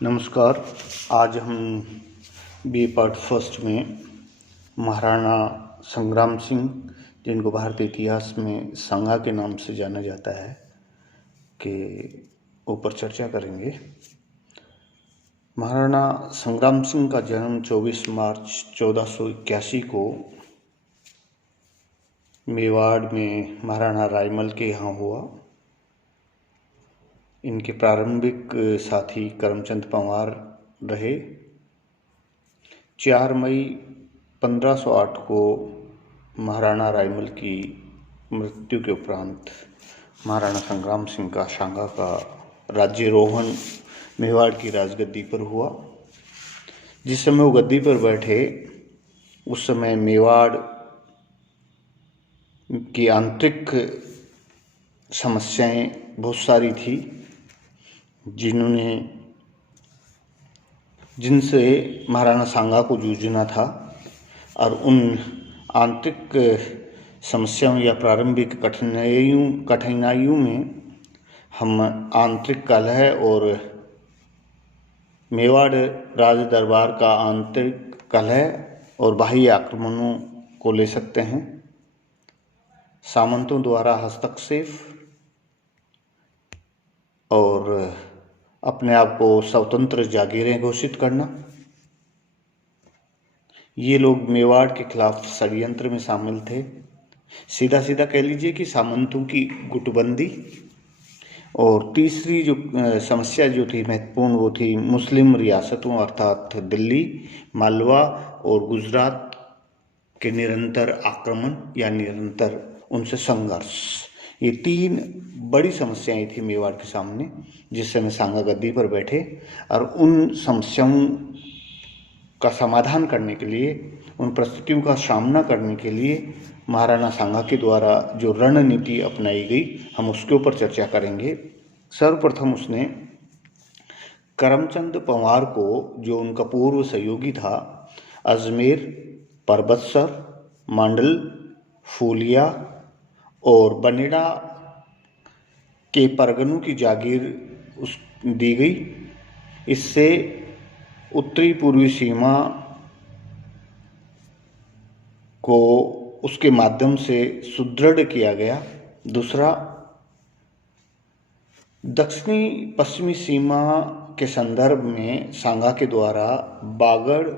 नमस्कार। आज हम बी पार्ट फर्स्ट में महाराणा संग्राम सिंह, जिनको भारतीय इतिहास में संगा के नाम से जाना जाता है, के ऊपर चर्चा करेंगे। महाराणा संग्राम सिंह का जन्म 24 मार्च 1481 को मेवाड़ में महाराणा रायमल के यहाँ हुआ। इनके प्रारंभिक साथी करमचंद पंवार रहे। 4 मई 1508 को महाराणा रायमल की मृत्यु के उपरांत महाराणा संग्राम सिंह का सांगा का राज्यारोहण मेवाड़ की राजगद्दी पर हुआ। जिस समय वो गद्दी पर बैठे उस समय मेवाड़ की आंतरिक समस्याएं बहुत सारी थी, जिनसे महाराणा सांगा को जूझना था। और उन आंतरिक समस्याओं या प्रारंभिक कठिनाइयों में हम आंतरिक कलह और मेवाड़ राज दरबार का आंतरिक कलह और बाह्य आक्रमणों को ले सकते हैं। सामंतों द्वारा हस्तक्षेप और अपने आप को स्वतंत्र जागीरें घोषित करना, ये लोग मेवाड़ के खिलाफ षड्यंत्र में शामिल थे। सीधा सीधा कह लीजिए कि सामंतों की गुटबंदी। और तीसरी जो समस्या जो थी महत्वपूर्ण, वो थी मुस्लिम रियासतों अर्थात दिल्ली, मालवा और गुजरात के निरंतर आक्रमण या निरंतर उनसे संघर्ष। ये 3 बड़ी समस्याएं थी मेवाड़ के सामने, जिस समय सांगा गद्दी पर बैठे। और उन समस्याओं का समाधान करने के लिए, उन परिस्थितियों का सामना करने के लिए महाराणा सांगा के द्वारा जो रणनीति अपनाई गई, हम उसके ऊपर चर्चा करेंगे। सर्वप्रथम उसने करमचंद पंवार को, जो उनका पूर्व सहयोगी था, अजमेर, परबतसर, मांडल, फूलिया और बनेड़ा के परगनों की जागीर दी गई। इससे उत्तरी पूर्वी सीमा को उसके माध्यम से सुदृढ़ किया गया। दूसरा, दक्षिणी पश्चिमी सीमा के संदर्भ में सांगा के द्वारा बागड़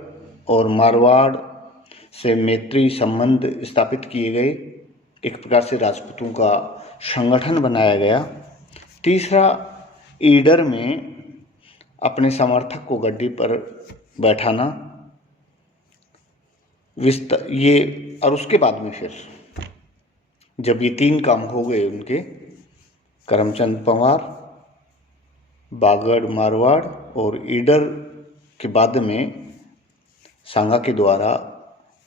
और मारवाड़ से मैत्री संबंध स्थापित किए गए। एक प्रकार से राजपूतों का संगठन बनाया गया। तीसरा, ईडर में अपने समर्थक को गद्दी पर बैठाना, ये। और उसके बाद में फिर जब ये 3 काम हो गए उनके, करमचंद पंवार, बागड़ मारवाड़ और ईडर के बाद में सांगा के द्वारा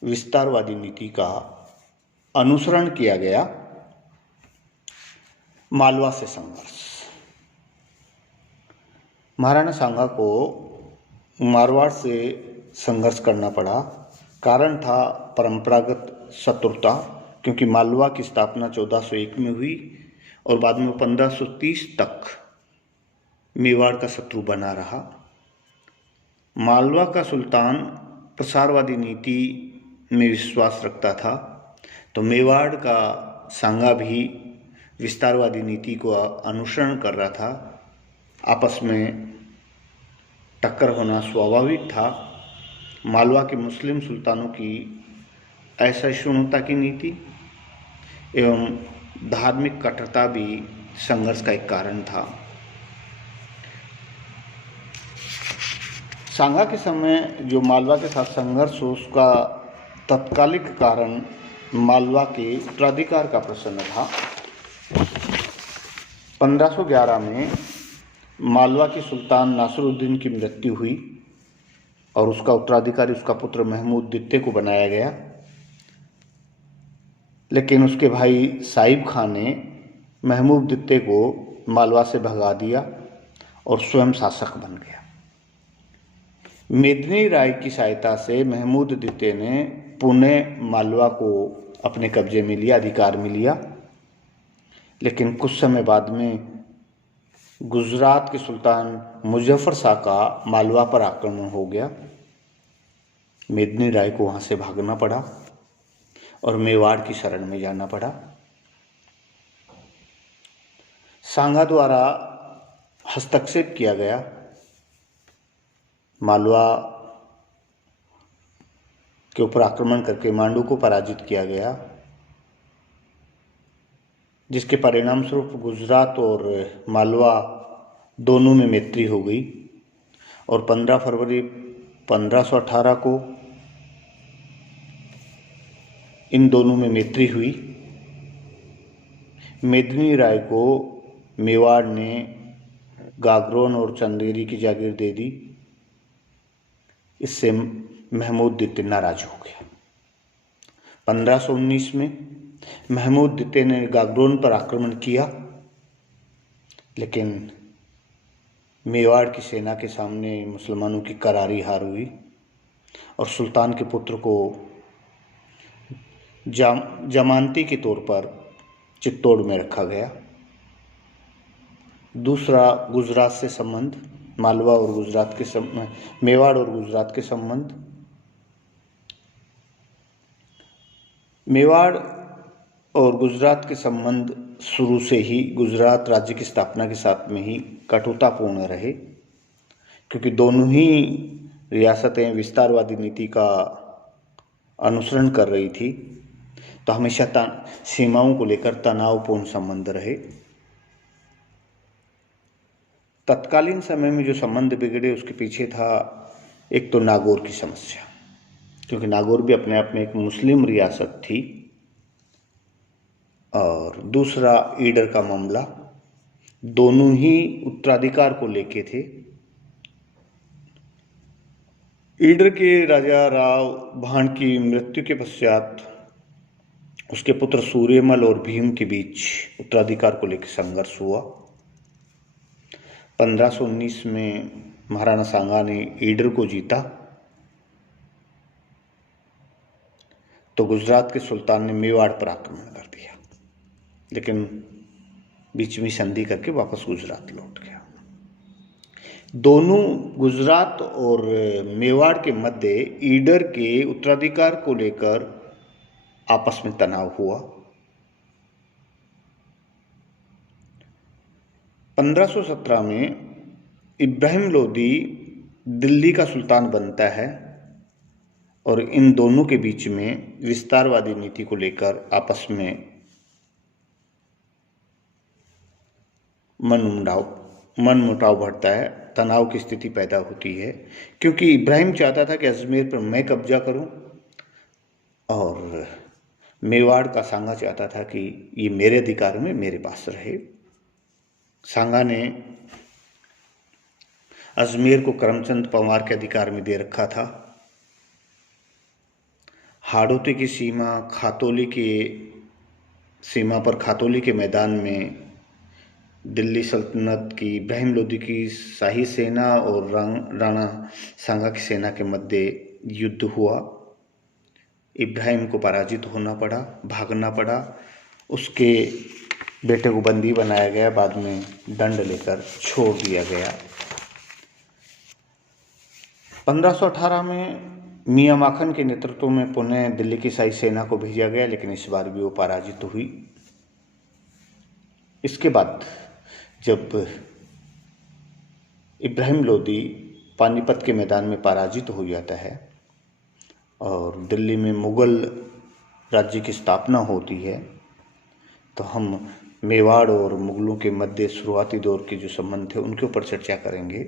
विस्तारवादी नीति का अनुसरण किया गया। मालवा से संघर्ष। महाराणा सांगा को मारवाड़ से संघर्ष करना पड़ा। कारण था परंपरागत शत्रुता, क्योंकि मालवा की स्थापना 1401 में हुई और बाद में 1530 तक मेवाड़ का शत्रु बना रहा। मालवा का सुल्तान प्रसारवादी नीति में विश्वास रखता था, तो मेवाड़ का सांगा भी विस्तारवादी नीति को अनुसरण कर रहा था। आपस में टक्कर होना स्वाभाविक था। मालवा के मुस्लिम सुल्तानों की असहिष्णुता की नीति एवं धार्मिक कट्टरता भी संघर्ष का एक कारण था। सांगा के समय जो मालवा के साथ संघर्ष हो, उसका तत्कालिक कारण मालवा के उत्तराधिकार का प्रश्न था। 1511 में मालवा के सुल्तान नासिरुद्दीन की मृत्यु हुई और उसका उत्तराधिकारी उसका पुत्र महमूद द्वितीय को बनाया गया। लेकिन उसके भाई साहिब खान ने महमूद द्वितीय को मालवा से भगा दिया और स्वयं शासक बन गया। मेदिनी राय की सहायता से महमूद द्वितीय ने पुणे मालवा को अपने कब्जे में लिया, अधिकार में लिया। लेकिन कुछ समय बाद में गुजरात के सुल्तान मुजफ्फर शाह का मालवा पर आक्रमण हो गया। मेदिनी राय को वहाँ से भागना पड़ा और मेवाड़ की शरण में जाना पड़ा। सांगा द्वारा हस्तक्षेप किया गया, मालवा के ऊपर आक्रमण करके मांडू को पराजित किया गया, जिसके परिणाम स्वरूप गुजरात और मालवा दोनों में मैत्री हो गई और 15 फरवरी 1518 को इन दोनों में मैत्री हुई। मेदिनी राय को मेवाड़ ने गागरोन और चंदेरी की जागीर दे दी। इससे महमूद द्वितीय नाराज हो गया। 1519 में महमूद द्वितीय ने गागरोन पर आक्रमण किया, लेकिन मेवाड़ की सेना के सामने मुसलमानों की करारी हार हुई और सुल्तान के पुत्र को जमानती के तौर पर चित्तौड़ में रखा गया। दूसरा, गुजरात से संबंध, मालवा और गुजरात के मेवाड़ और गुजरात के संबंध। मेवाड़ और गुजरात के संबंध शुरू से ही गुजरात राज्य की स्थापना के साथ में ही कटुतापूर्ण रहे, क्योंकि दोनों ही रियासतें विस्तारवादी नीति का अनुसरण कर रही थी, तो हमेशा सीमाओं को लेकर तनावपूर्ण संबंध रहे। तत्कालीन समय में जो संबंध बिगड़े उसके पीछे था एक तो नागौर की समस्या, क्योंकि नागौर भी अपने आप में एक मुस्लिम रियासत थी, और दूसरा ईडर का मामला। दोनों ही उत्तराधिकार को लेके थे। ईडर के राजा राव भाण की मृत्यु के पश्चात उसके पुत्र सूर्यमल और भीम के बीच उत्तराधिकार को लेकर संघर्ष हुआ। 1519 में महाराणा सांगा ने ईडर को जीता, तो गुजरात के सुल्तान ने मेवाड़ पर आक्रमण कर दिया, लेकिन बीच में संधि करके वापस गुजरात लौट गया। दोनों गुजरात और मेवाड़ के मध्य ईडर के उत्तराधिकार को लेकर आपस में तनाव हुआ। 1517 में इब्राहिम लोदी दिल्ली का सुल्तान बनता है और इन दोनों के बीच में विस्तारवादी नीति को लेकर आपस में मनमुटाव बढ़ता है, तनाव की स्थिति पैदा होती है, क्योंकि इब्राहिम चाहता था कि अजमेर पर मैं कब्जा करूं और मेवाड़ का सांगा चाहता था कि ये मेरे अधिकार में, मेरे पास रहे। सांगा ने अजमेर को करमचंद पंवार के अधिकार में दे रखा था। हाड़ौती की सीमा पर खातौली के मैदान में दिल्ली सल्तनत की इब्राहिम लोदी की शाही सेना और राणा सांगा की सेना के मध्य युद्ध हुआ। इब्राहिम को पराजित होना पड़ा, भागना पड़ा। उसके बेटे को बंदी बनाया गया, बाद में दंड लेकर छोड़ दिया गया। 1518 में मियां माखन के नेतृत्व में पुनः दिल्ली की शाही सेना को भेजा गया, लेकिन इस बार भी वो पराजित हुई। इसके बाद जब इब्राहिम लोदी पानीपत के मैदान में पराजित हो जाता है और दिल्ली में मुगल राज्य की स्थापना होती है, तो हम मेवाड़ और मुगलों के मध्य शुरुआती दौर के जो संबंध थे उनके ऊपर चर्चा करेंगे।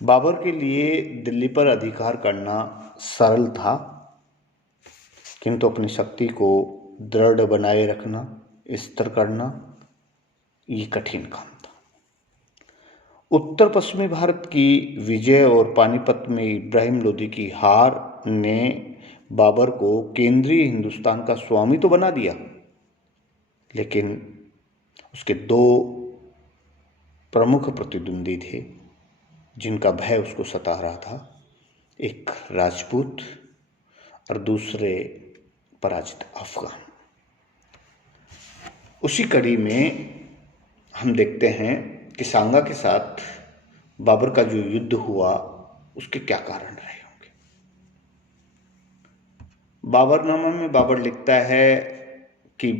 बाबर के लिए दिल्ली पर अधिकार करना सरल था, किंतु अपनी शक्ति को दृढ़ बनाए रखना, स्थिर करना, ये कठिन काम था। उत्तर पश्चिमी भारत की विजय और पानीपत में इब्राहिम लोदी की हार ने बाबर को केंद्रीय हिंदुस्तान का स्वामी तो बना दिया, लेकिन उसके दो प्रमुख प्रतिद्वंदी थे जिनका भय उसको सता रहा था, एक राजपूत और दूसरे पराजित अफगान। उसी कड़ी में हम देखते हैं कि सांगा के साथ बाबर का जो युद्ध हुआ उसके क्या कारण रहे होंगे। बाबरनामा में बाबर लिखता है कि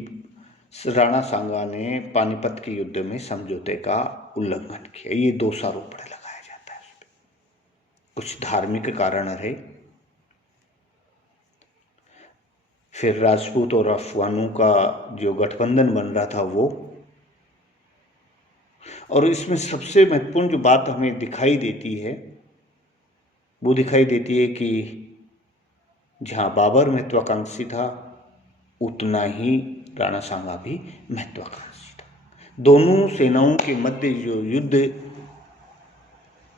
राणा सांगा ने पानीपत के युद्ध में समझौते का उल्लंघन किया। ये दोषारोपण लगाया जाता है उस पर। कुछ धार्मिक कारण रहे, फिर राजपूत और अफगानों का जो गठबंधन बन रहा था वो, और इसमें सबसे महत्वपूर्ण जो बात हमें दिखाई देती है वो दिखाई देती है कि जहाँ बाबर महत्वाकांक्षी था उतना ही राणा सांगा भी महत्वाकांक्षी था। दोनों सेनाओं के मध्य जो युद्ध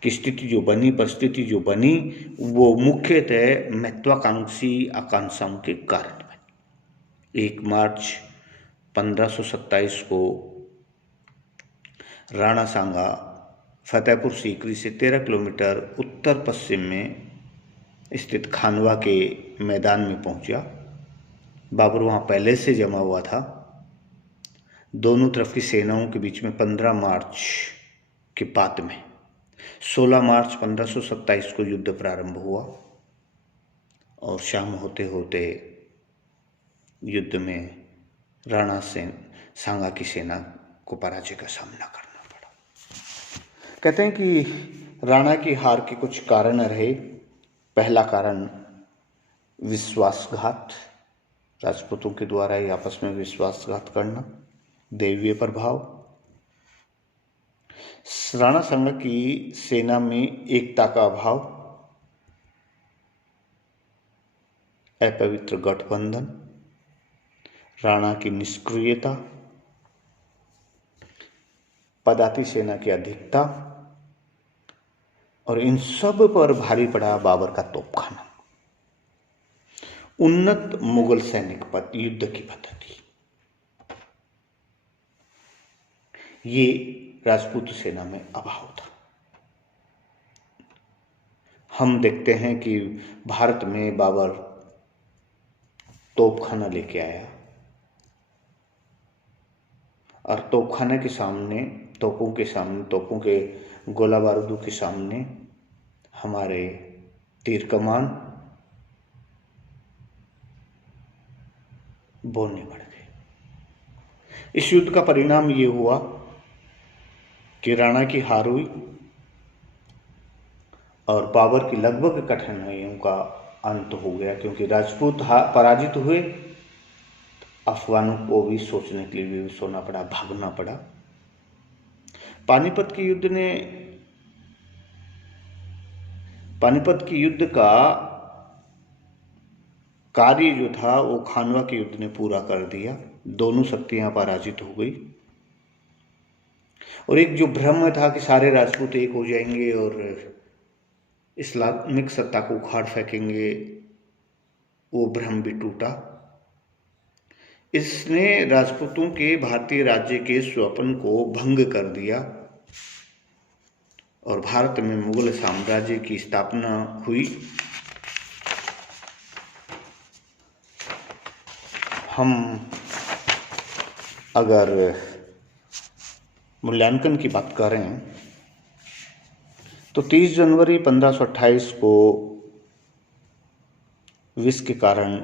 की स्थिति जो बनी, परिस्थिति जो बनी, वो मुख्यतः महत्वाकांक्षी आकांक्षाओं के कारण बनी। 1 मार्च 1527 को राणा सांगा फतेहपुर सीकरी से 13 किलोमीटर उत्तर पश्चिम में स्थित खानवा के मैदान में पहुंचा। बाबर वहाँ पहले से जमा हुआ था। दोनों तरफ की सेनाओं के बीच में 15 मार्च के बाद में 16 मार्च 1527 को युद्ध प्रारंभ हुआ और शाम होते होते युद्ध में राणा सांगा की सेना को पराजय का सामना करना पड़ा। कहते हैं कि राणा की हार के कुछ कारण रहे। पहला कारण विश्वासघात, राजपूतों के द्वारा ही आपस में विश्वासघात करना, दैवीय प्रभाव, राणा सांगा की सेना में एकता का अभाव, अपवित्र गठबंधन, राणा की निष्क्रियता, पदाती सेना की अधिकता, और इन सब पर भारी पड़ा बाबर का तोपखाना। उन्नत मुगल सैनिक युद्ध की पद्धति, ये राजपूत सेना में अभाव था। हम देखते हैं कि भारत में बाबर तोपखाना लेके आया और तोपखाने के सामने, तोपों के गोला बारूदों के सामने हमारे तीर कमान बोलने पड़ गए। इस युद्ध का परिणाम ये हुआ कि राणा की हार हुई और बाबर की लगभग कठिनाइयों का अंत हो गया, क्योंकि राजपूत पराजित हुए। अफगानों को भी सोचने के लिए भी सोना पड़ा, भागना पड़ा। पानीपत की युद्ध का कार्य जो था वो खानवा के युद्ध ने पूरा कर दिया। दोनों शक्तियां पराजित हो गई और एक जो भ्रम था कि सारे राजपूत एक हो जाएंगे और इस्लामिक सत्ता को उखाड़ फेंकेंगे, वो भ्रम भी टूटा। इसने राजपूतों के भारतीय राज्य के स्वप्न को भंग कर दिया और भारत में मुगल साम्राज्य की स्थापना हुई। हम अगर मूल्यांकन की बात करें तो 30 जनवरी 1528 को विष के कारण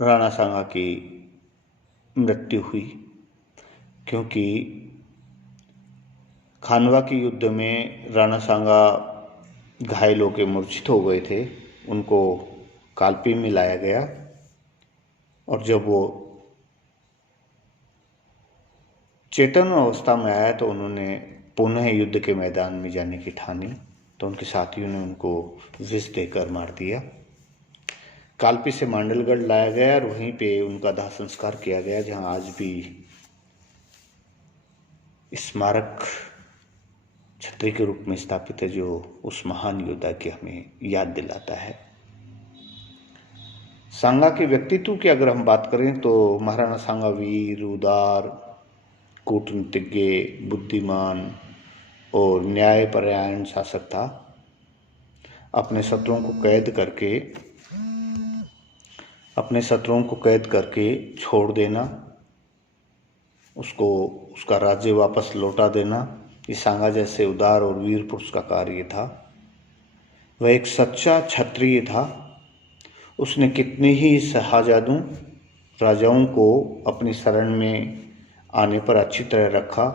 राणा सांगा की मृत्यु हुई, क्योंकि खानवा के युद्ध में राणा सांगा घायल होकर मूर्छित हो गए थे। उनको कालपी में लाया गया और जब वो चेतन अवस्था में आया तो उन्होंने पुनः युद्ध के मैदान में जाने की ठानी, तो उनके साथियों ने उनको विष देकर मार दिया। कालपी से मांडलगढ़ लाया गया और वहीं पे उनका दाह संस्कार किया गया, जहां आज भी स्मारक छतरी के रूप में स्थापित है, जो उस महान योद्धा की हमें याद दिलाता है। सांगा के व्यक्तित्व की अगर हम बात करें तो महाराणा सांगा वीर, उदार, कूटनीतिज्ञ, बुद्धिमान और न्यायपरायण शासक था। अपने शत्रुओं को कैद करके छोड़ देना उसको उसका राज्य वापस लौटा देना ये सांगा जैसे उदार और वीर पुरुष का कार्य था। वह एक सच्चा क्षत्रिय था। उसने कितने ही शहाजादों राजाओं को अपनी शरण में आने पर अच्छी तरह रखा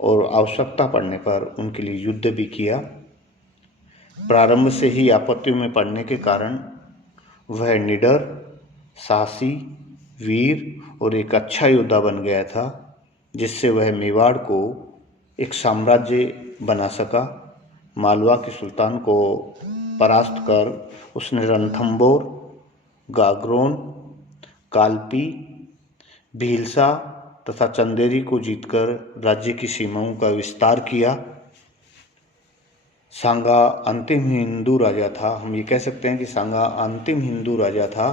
और आवश्यकता पड़ने पर उनके लिए युद्ध भी किया। प्रारंभ से ही आपत्तियों में पड़ने के कारण वह निडर, साहसी, वीर और एक अच्छा योद्धा बन गया था, जिससे वह मेवाड़ को एक साम्राज्य बना सका। मालवा के सुल्तान को परास्त कर उसने रणथंबोर, गागरोन, कालपी, भीलसा तथा चंदेरी को जीतकर राज्य की सीमाओं का विस्तार किया। सांगा अंतिम हिंदू राजा था। हम ये कह सकते हैं कि सांगा अंतिम हिंदू राजा था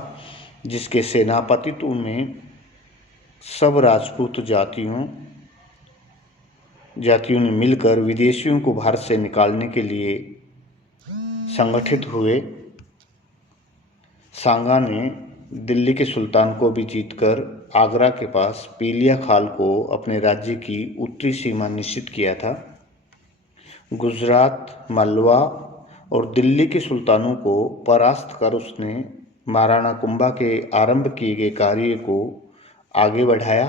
जिसके सेनापतित्व में सब राजपूत जातियों ने मिलकर विदेशियों को भारत से निकालने के लिए संगठित हुए। सांगा ने दिल्ली के सुल्तान को भी जीतकर आगरा के पास पीलिया खाल को अपने राज्य की उत्तरी सीमा निश्चित किया था। गुजरात, मालवा और दिल्ली के सुल्तानों को परास्त कर उसने महाराणा कुंभा के आरंभ किए गए कार्य को आगे बढ़ाया।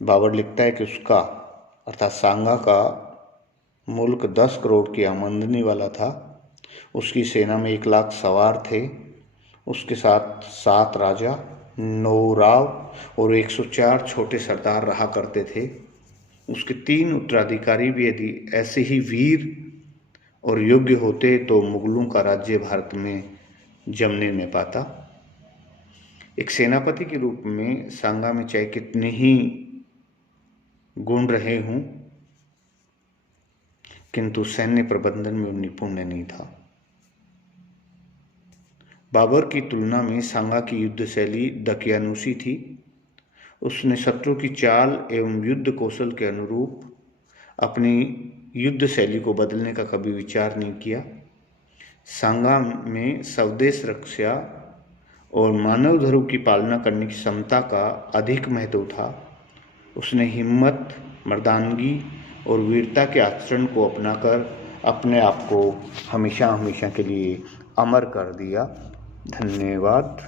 बाबर लिखता है कि उसका अर्थात सांगा का मुल्क 10 करोड़ की आमदनी वाला था। उसकी सेना में 1 लाख सवार थे। उसके साथ 7 राजा, 9 राव और 104 छोटे सरदार रहा करते थे। उसके 3 उत्तराधिकारी भी यदि ऐसे ही वीर और योग्य होते तो मुगलों का राज्य भारत में जमने न पाता। एक सेनापति के रूप में सांगा में चाहे कितने ही गुण रहे हों, किंतु सैन्य प्रबंधन में निपुण नहीं था। बाबर की तुलना में सांगा की युद्ध शैली दकियानूसी थी। उसने शत्रु की चाल एवं युद्ध कौशल के अनुरूप अपनी युद्ध शैली को बदलने का कभी विचार नहीं किया। सांगा में स्वदेश रक्षा और मानव धर्म की पालना करने की क्षमता का अधिक महत्व था। उसने हिम्मत, मर्दानगी और वीरता के आचरण को अपनाकर अपने आप को हमेशा हमेशा के लिए अमर कर दिया। धन्यवाद।